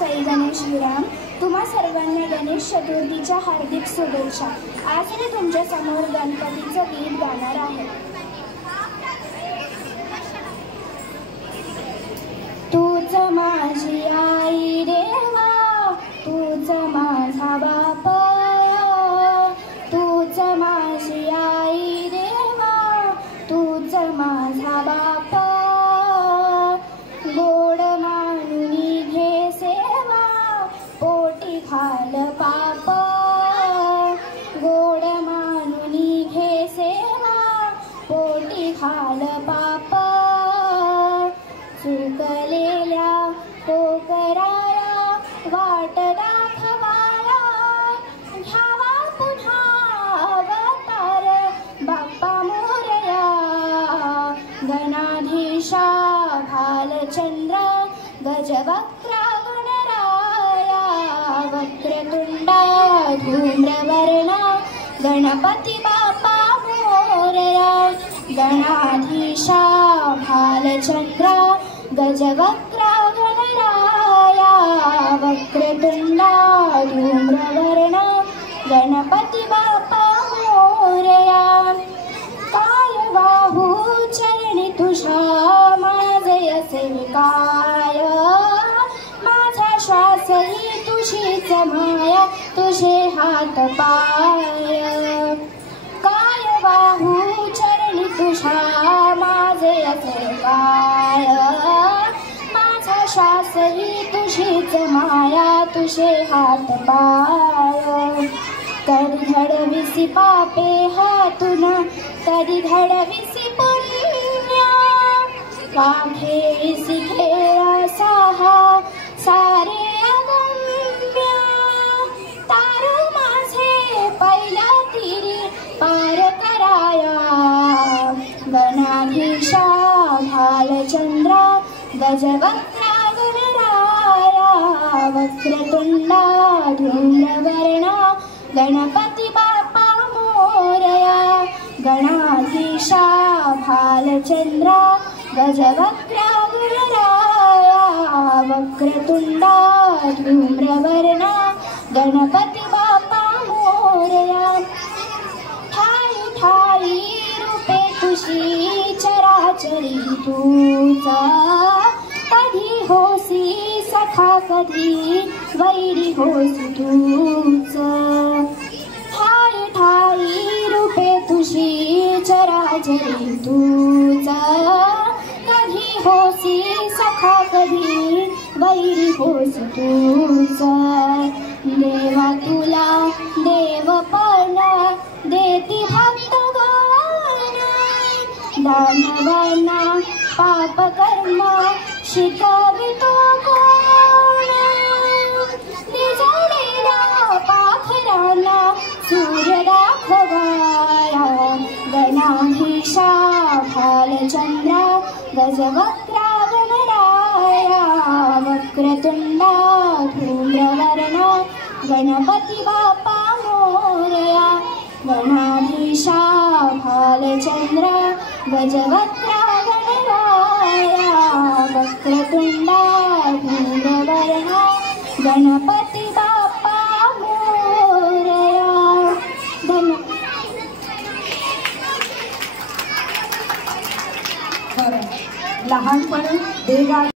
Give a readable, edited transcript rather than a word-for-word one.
सई गणेश विराम. तुम्हा सर्वांना गणेश चतुर्थीच्या हार्दिक शुभेच्छा. आज मी तुमच्या समोर गणपतीचं गीत गाणार आहे. तूच माझी आई देवा, तूच माझा बाप, तूच माझी आई देवा, तूच माझा बाप. गोड मानुनी घे सेवा, पोटी खाल पाप. गोड मानुनी घे सेवा, पोटी खाल पाप. चुकलेल्या पोकराया वाट दाखवाया, घ्यावा पुन्हा अवतार बाप्पा मोरया. गणाधीशा भालचंद्र गजवक्त्र गणराया, वक्रतुंडा धूम्रवर्णा गणपती बाप्पा मोरया. गणाधीशा भालचंद्र गजवक्त्र गणराया, वक्रतुंडा धूम्रवर्णा गणपती बाप्पा मोरया. काय वाहू चरणी तुझ्या माझे सेविकाय, माझा श्वास ही तुझीच माया, तुझे हात पाय. काय वाहू चरणी तुझ्या माझे सेविकाय, माझा श्वास ही तुझीच माया, तुझे हात पाय. कधी घडविसी पापे हातून, कधी घडविसी पुण्य, वाखेळीसी खेळ साहा सारे अगम्य. तारू माझे पहिला तिरी पार कराया, गणाधीशा भालचंद्र गजवक्त्र गणराया, वक्रतुंडा धूम्रवर्णा गणपती बाप्पा मोरया. गणाधीशा भालचंद्र गजवक्त्र गणराया, वक्रतुंडा धूम्रवर्णा गणपती बाप्पा मोरया. ठाई ठाई रूपे तुझी चराचरी तूचा, कधी होसी सखा कधी वैरी होसी तूच. ठाई ठाई रूपे तुझी चराचरी तूचा, कधी होसी सखा कधी वैरी होसी तूच. देवा तुला देवपण देती भक्तगण, दानवांना पाप कर्म शिकवितो कोण. निजलेल्या पाखरांना सूर्य दाखवाया, गणाधीशा भालचंद्र गजवक्त्र गणराया, वक्रतुंडा धूम्रवर्णा गणपती बाप्पा मोरया. गणाधीशा भालचंद्र गजवक्त्र गणराया, वक्रतुंडा धूम्रवर्णा गणपती बाप्पा मोरया. लहानपणी देवा